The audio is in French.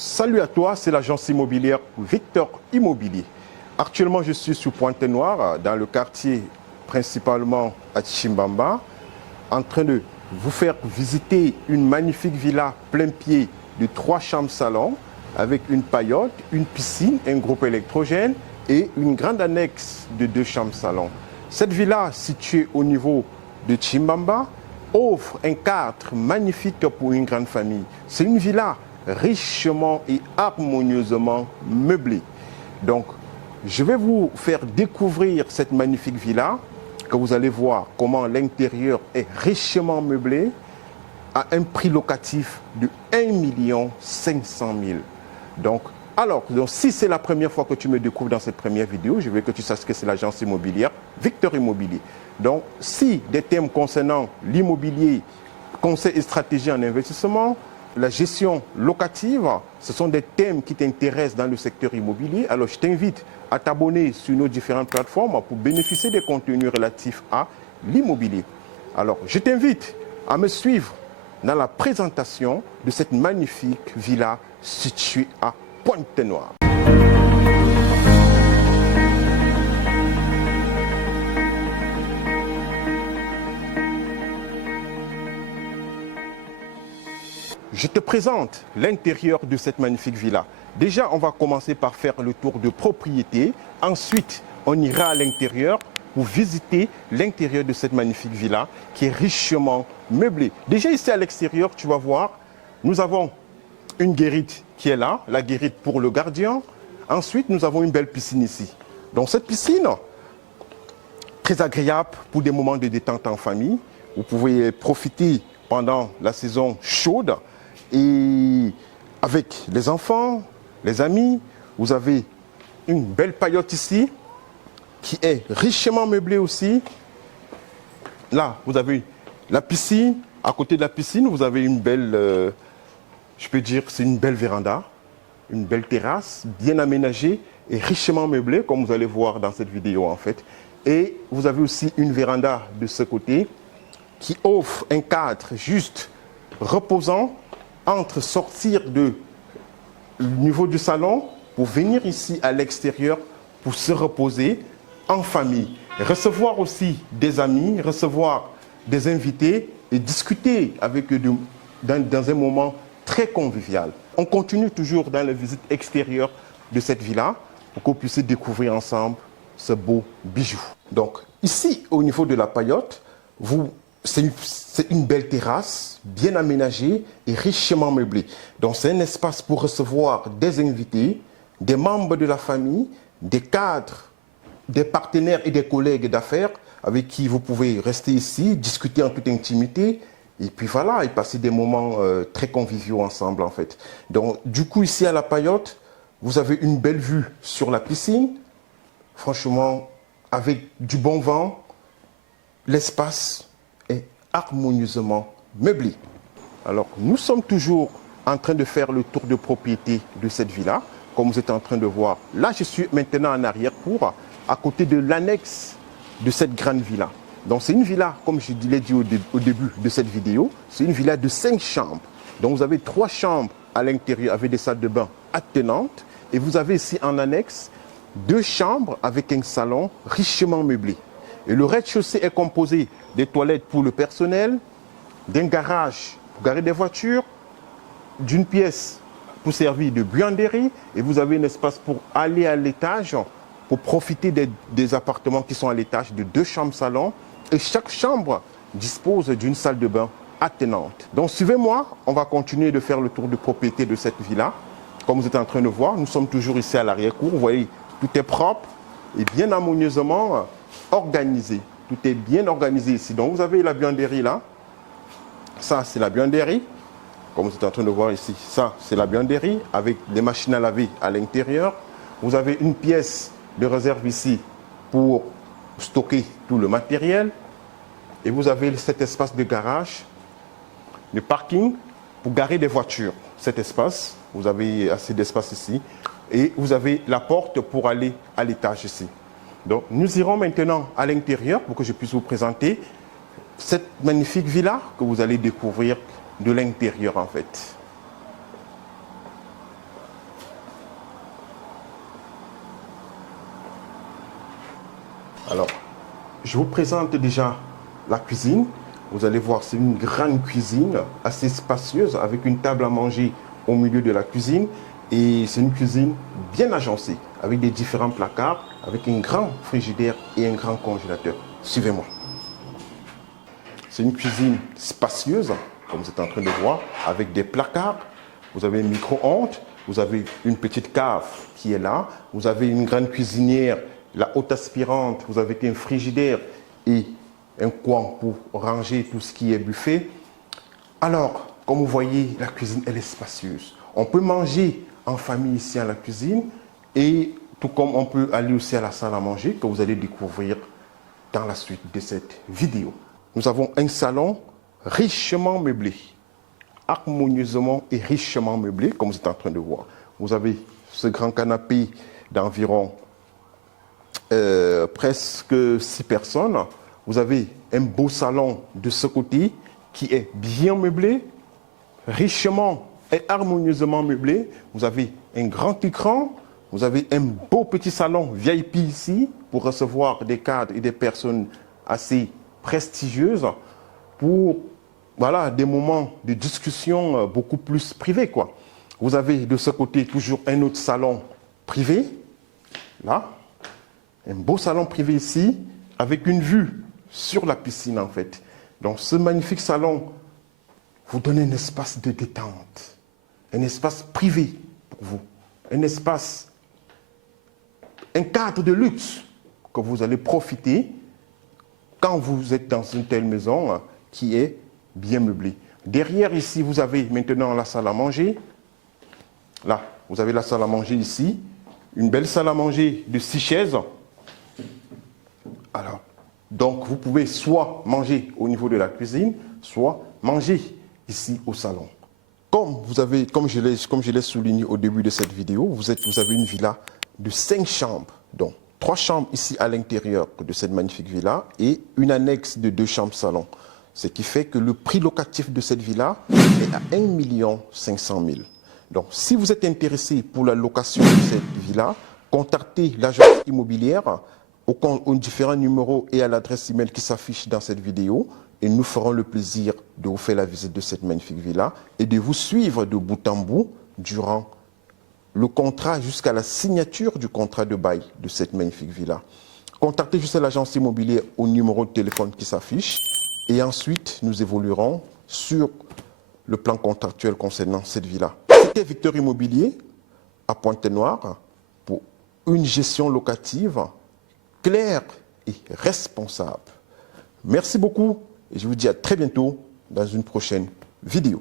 Salut à toi, c'est l'agence immobilière Victor Immobilier. Actuellement, je suis sur Pointe-Noire, dans le quartier principalement à Chimbamba, en train de vous faire visiter une magnifique villa plein pied de 3 chambres salon avec une paillote, une piscine, un groupe électrogène et une grande annexe de 2 chambres salon. Cette villa, située au niveau de Chimbamba, offre un cadre magnifique pour une grande famille. C'est une villa richement et harmonieusement meublée. Donc, je vais vous faire découvrir cette magnifique villa, que vous allez voir comment l'intérieur est richement meublé à un prix locatif de 1 500 000. Donc, si c'est la première fois que tu me découvres dans cette première vidéo, je veux que tu saches que c'est l'agence immobilière Victor Immobilier. Donc, si des thèmes concernant l'immobilier, conseil et stratégie en investissement, la gestion locative, ce sont des thèmes qui t'intéressent dans le secteur immobilier. Alors, je t'invite à t'abonner sur nos différentes plateformes pour bénéficier des contenus relatifs à l'immobilier. Alors, je t'invite à me suivre dans la présentation de cette magnifique villa située à Pointe-Noire. Je te présente l'intérieur de cette magnifique villa. Déjà, on va commencer par faire le tour de propriété. Ensuite, on ira à l'intérieur pour visiter l'intérieur de cette magnifique villa qui est richement meublée. Déjà ici à l'extérieur, tu vas voir, nous avons une guérite qui est là, la guérite pour le gardien. Ensuite, nous avons une belle piscine ici. Donc cette piscine, très agréable pour des moments de détente en famille. Vous pouvez profiter pendant la saison chaude. Et avec les enfants, les amis, vous avez une belle paillote ici qui est richement meublée aussi. Là, vous avez la piscine. À côté de la piscine, vous avez une belle, je peux dire, c'est une belle véranda, une belle terrasse bien aménagée et richement meublée, comme vous allez voir dans cette vidéo en fait. Et vous avez aussi une véranda de ce côté qui offre un cadre juste reposant entre sortir du niveau du salon pour venir ici à l'extérieur pour se reposer en famille. Recevoir aussi des amis, recevoir des invités et discuter avec eux dans un moment très convivial. On continue toujours dans la visite extérieure de cette villa pour que vous puissiez découvrir ensemble ce beau bijou. Donc ici, au niveau de la paillote, c'est une belle terrasse, bien aménagée et richement meublée. Donc c'est un espace pour recevoir des invités, des membres de la famille, des cadres, des partenaires et des collègues d'affaires avec qui vous pouvez rester ici, discuter en toute intimité et puis voilà, et passer des moments très conviviaux ensemble en fait. Donc du coup ici à la paillote, vous avez une belle vue sur la piscine. Franchement, avec du bon vent, l'espace est harmonieusement meublé. Alors, nous sommes toujours en train de faire le tour de propriété de cette villa. Comme vous êtes en train de voir, là, je suis maintenant en arrière-cour, à côté de l'annexe de cette grande villa. Donc, c'est une villa, comme je l'ai dit au début de cette vidéo, c'est une villa de 5 chambres. Donc, vous avez 3 chambres à l'intérieur avec des salles de bain attenantes. Et vous avez ici en annexe 2 chambres avec un salon richement meublé. Et le rez-de-chaussée est composé des toilettes pour le personnel, d'un garage pour garer des voitures, d'une pièce pour servir de buanderie et vous avez un espace pour aller à l'étage, pour profiter des appartements qui sont à l'étage de 2 chambres salon et chaque chambre dispose d'une salle de bain attenante. Donc suivez-moi, on va continuer de faire le tour de propriété de cette villa. Comme vous êtes en train de voir, nous sommes toujours ici à l'arrière-cour, vous voyez, tout est propre et bien harmonieusement organisé. Tout est bien organisé ici. Donc vous avez la buanderie là. Ça, c'est la buanderie. Comme vous êtes en train de voir ici, ça, c'est la buanderie avec des machines à laver à l'intérieur. Vous avez une pièce de réserve ici pour stocker tout le matériel. Et vous avez cet espace de garage, de parking pour garer des voitures. Cet espace, vous avez assez d'espace ici. Et vous avez la porte pour aller à l'étage ici. Donc, nous irons maintenant à l'intérieur pour que je puisse vous présenter cette magnifique villa que vous allez découvrir de l'intérieur en fait. Alors, je vous présente déjà la cuisine. Vous allez voir, c'est une grande cuisine assez spacieuse avec une table à manger au milieu de la cuisine. Et c'est une cuisine bien agencée avec des différents placards, avec un grand frigidaire et un grand congélateur. Suivez-moi. C'est une cuisine spacieuse, comme vous êtes en train de voir, avec des placards. Vous avez un micro-ondes, vous avez une petite cave qui est là, vous avez une grande cuisinière, la haute aspirante, vous avez un frigidaire et un coin pour ranger tout ce qui est buffet. Alors, comme vous voyez, la cuisine, elle est spacieuse. On peut manger en famille ici à la cuisine et tout comme on peut aller aussi à la salle à manger que vous allez découvrir dans la suite de cette vidéo. Nous avons un salon richement meublé, harmonieusement et richement meublé, comme vous êtes en train de voir. Vous avez ce grand canapé d'environ presque 6 personnes. Vous avez un beau salon de ce côté qui est bien meublé, richement et harmonieusement meublé. Vous avez un grand écran, vous avez un beau petit salon VIP ici pour recevoir des cadres et des personnes assez prestigieuses pour voilà, des moments de discussion beaucoup plus privés, quoi. Vous avez de ce côté toujours un autre salon privé, là, un beau salon privé ici, avec une vue sur la piscine en fait. Donc ce magnifique salon vous donne un espace de détente, un espace privé pour vous, un espace, un cadre de luxe que vous allez profiter quand vous êtes dans une telle maison qui est bien meublée. Derrière ici, vous avez maintenant la salle à manger. Là, vous avez la salle à manger ici, une belle salle à manger de 6 chaises. Alors, donc vous pouvez soit manger au niveau de la cuisine, soit manger ici au salon. Comme je l'ai souligné au début de cette vidéo, vous avez une villa de 5 chambres, donc 3 chambres ici à l'intérieur de cette magnifique villa et une annexe de 2 chambres salon. Ce qui fait que le prix locatif de cette villa est à 1 500 000. Donc, si vous êtes intéressé pour la location de cette villa, contactez l'agence immobilière aux différents numéros et à l'adresse email qui s'affiche dans cette vidéo et nous ferons le plaisir de vous faire la visite de cette magnifique villa et de vous suivre de bout en bout durant le contrat jusqu'à la signature du contrat de bail de cette magnifique villa. Contactez juste l'agence immobilière au numéro de téléphone qui s'affiche et ensuite nous évoluerons sur le plan contractuel concernant cette villa. C'était Victor Immobilier à Pointe-Noire pour une gestion locative claire et responsable. Merci beaucoup et je vous dis à très bientôt dans une prochaine vidéo.